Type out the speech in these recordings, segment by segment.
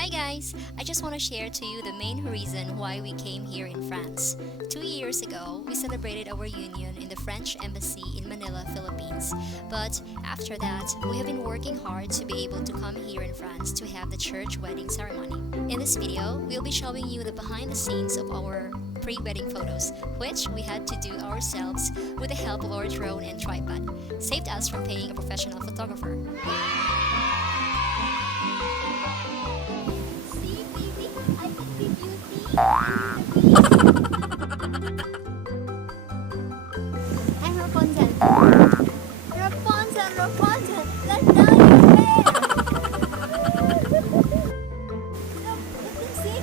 Hi guys! I just want to share to you the main reason why we came here in France. 2 years ago, we celebrated our union in the French Embassy in Manila, Philippines. But after that, we have been working hard to be able to come here in France to have the church wedding ceremony. In this video, we'll be showing you the behind the scenes of our pre-wedding photos, which we had to do ourselves with the help of our drone and tripod. Saved us from paying a professional photographer. See, baby, I can be beauty. I'm Rapunzel. Rapunzel, Rapunzel, let down your hair. Look, see?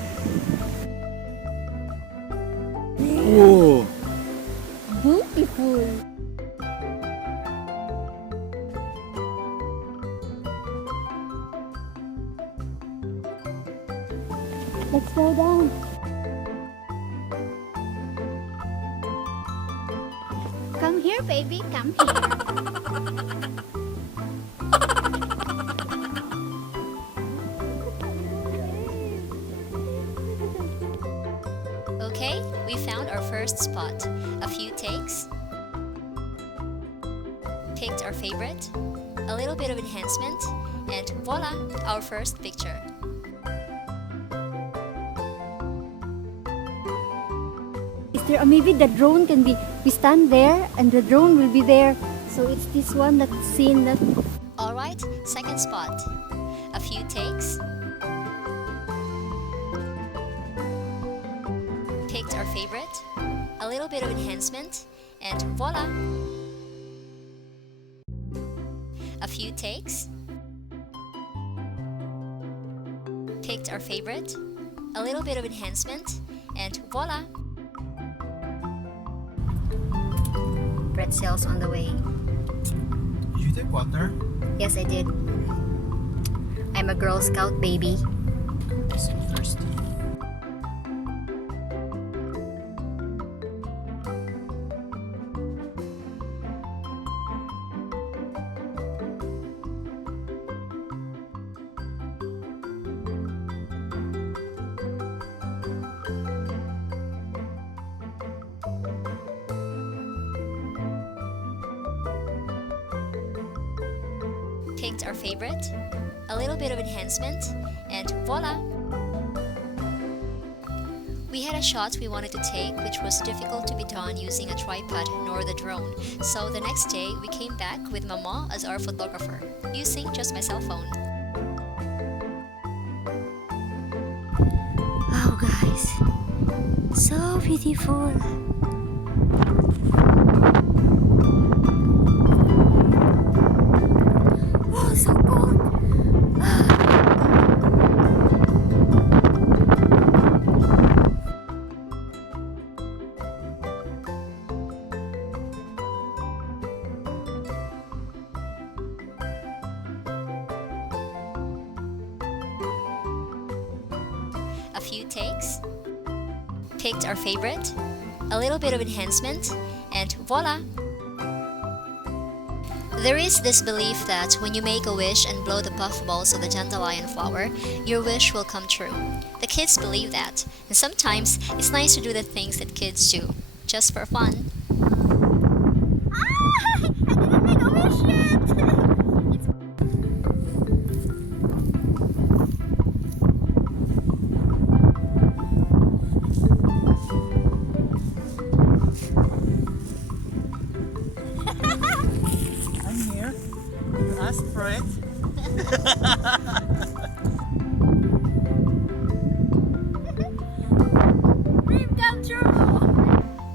Whoa! Beautiful. Let's go down. Come here, baby. Come here. Okay, we found our first spot. A few takes. Picked our favorite. A little bit of enhancement. And voila, our first picture. Is there maybe the drone can be, we stand there and the drone will be there. So it's this one that's seen that. Alright, second spot. A few takes. Picked our favorite. A little bit of enhancement. And voila! A few takes. Picked our favorite. A little bit of enhancement. And voila! Pretzels on the way. Did you take water? Yes, I did. I'm a Girl Scout baby. I'm so thirsty. Picked our favorite, a little bit of enhancement, and voila! We had a shot we wanted to take which was difficult to be done using a tripod nor the drone, so the next day we came back with Mama as our photographer, using just my cell phone. Wow, guys. So beautiful. Oh, so cold. A few takes. Picked our favorite, a little bit of enhancement, and voila! There is this belief that when you make a wish and blow the puffballs of the dandelion flower, your wish will come true. The kids believe that, and sometimes it's nice to do the things that kids do, just for fun. I didn't make a wish yet. I'm here. You asked for it. Dream come true.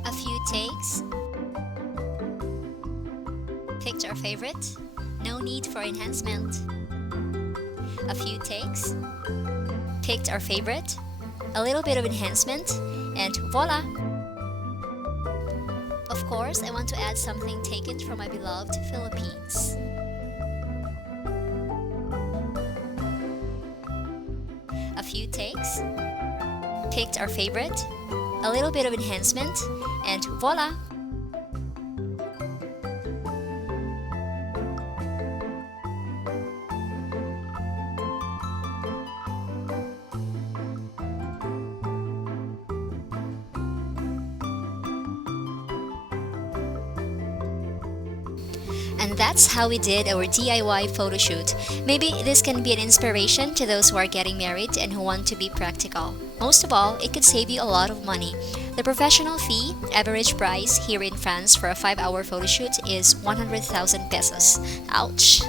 A few takes. Picked our favorite, no need for enhancement. A few takes. Picked our favorite, a little bit of enhancement, and voila! Of course, I want to add something taken from my beloved Philippines. A few takes. Picked our favorite, a little bit of enhancement, and voila! And that's how we did our DIY photo shoot. Maybe this can be an inspiration to those who are getting married and who want to be practical. Most of all, it could save you a lot of money. The professional fee, average price here in France for a 5-hour photo shoot is 100,000 pesos. Ouch!